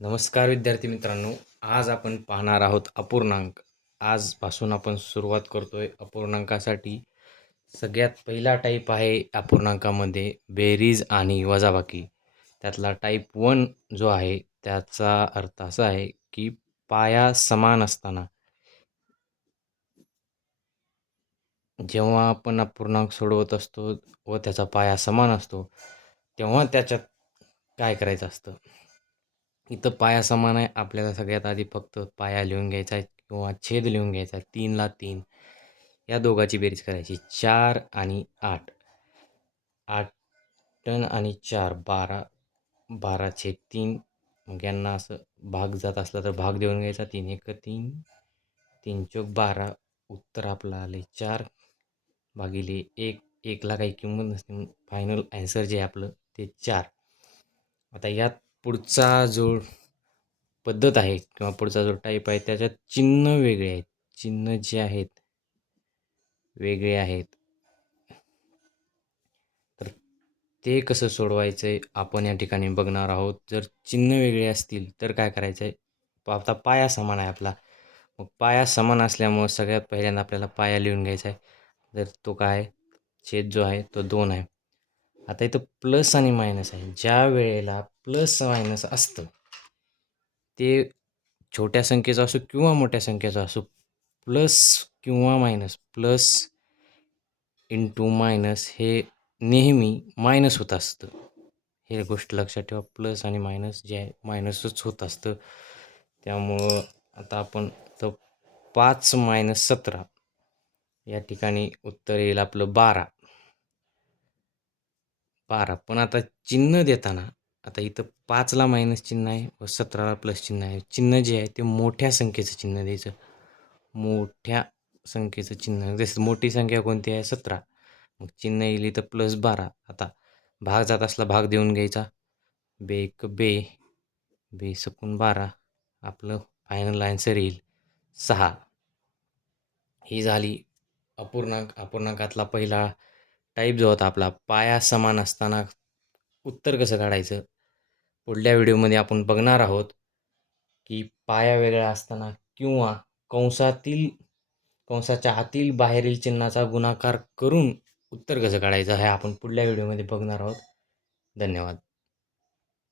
नमस्कार विद्यार्थी मित्रांनो. आज आपण पाहणार आहोत अपूर्णांक. आजपासून आपण सुरुवात करतोय अपूर्णांकासाठी. सगळ्यात पहिला टाईप आहे अपूर्णांकामध्ये बेरीज आणि वजाबाकी. त्यातला टाईप 1 जो आहे त्याचा अर्थ असा आहे की पाया समान असताना जेव्हा आपण अपूर्णांक सोडवत असतो व त्याचा पाया समान असतो तेव्हा त्याच्यात काय करायचं असतं. इथं पाया समान आहे. आपल्याला सगळ्यात आधी फक्त पाया लिहून घ्यायचा आहे किंवा छेद लिहून घ्यायचा आहे. 3ला 3 या दोघाची बेरीज करायची. 4 आणि 8. 8 आणि 4 12. 12/3. मग यांना असं भाग जात असला तर भाग देऊन घ्यायचा. 3 1 3. 3 चौक 12. उत्तर आपलं आले 4 भागिले 1. 1ला काही किंमत नसते. फायनल ॲन्सर जे आहे आपलं ते 4. आता यात पुढचा जो पद्धत आहे किंवा पुढचा जो टाईप आहे त्याच्यात चिन्ह वेगळे आहेत. चिन्ह जे आहेत वेगळे आहेत. तर ते कसं सोडवायचं आहे आपण या ठिकाणी बघणार आहोत. जर चिन्ह वेगळे असतील तर काय करायचं आहे. आता पाया समान आहे आपला. मग पाया समान असल्यामुळं सगळ्यात पहिल्यांदा आपल्याला पाया लिहून घ्यायचा आहे. तर तो काय छेद जो आहे तो 2 आहे. आता इथं प्लस आणि मायनस आहे. ज्या वेळेला प्लस मायनस असतं ते छोट्या संख्येचा असो किंवा मोठ्या संख्येचा असो, प्लस किंवा मायनस, प्लस इंटू मायनस हे नेहमी मायनस होत असतं. हे गोष्ट लक्षात ठेवा. प्लस आणि मायनस जे आहे मायनसच होत असतं. त्यामुळं आता आपण तर 5 - 17 या ठिकाणी उत्तर येईल आपलं 12. 12 पण आता चिन्ह देताना आता इथं 5ला मायनस चिन्ह आहे व 17ला प्लस चिन्ह आहे. चिन्ह जे आहे ते मोठ्या संख्येचं चिन्ह द्यायचं. मोठ्या संख्येचं चिन्ह जसं मोठी संख्या कोणती आहे 17. मग चिन्ह येईल इथं +12. आता भाग जात असला भाग देऊन घ्यायचा. बे एक बे, बे सकून 12. आपलं फायनल आन्सर येईल 6. ही झाली अपूर्णांक. अपूर्णांकातला पहिला टाईप जो होता आपला पाया समान असताना उत्तर कसं काढायचं. पुढल्या व्हिडिओमध्ये आपण बघणार आहोत की पाया वेगळा असताना किंवा कंसाच्या आतील बाहेरील चिन्हाचा गुणाकार करून उत्तर कसं काढायचं हे आपण पुढल्या व्हिडिओमध्ये बघणार आहोत. धन्यवाद.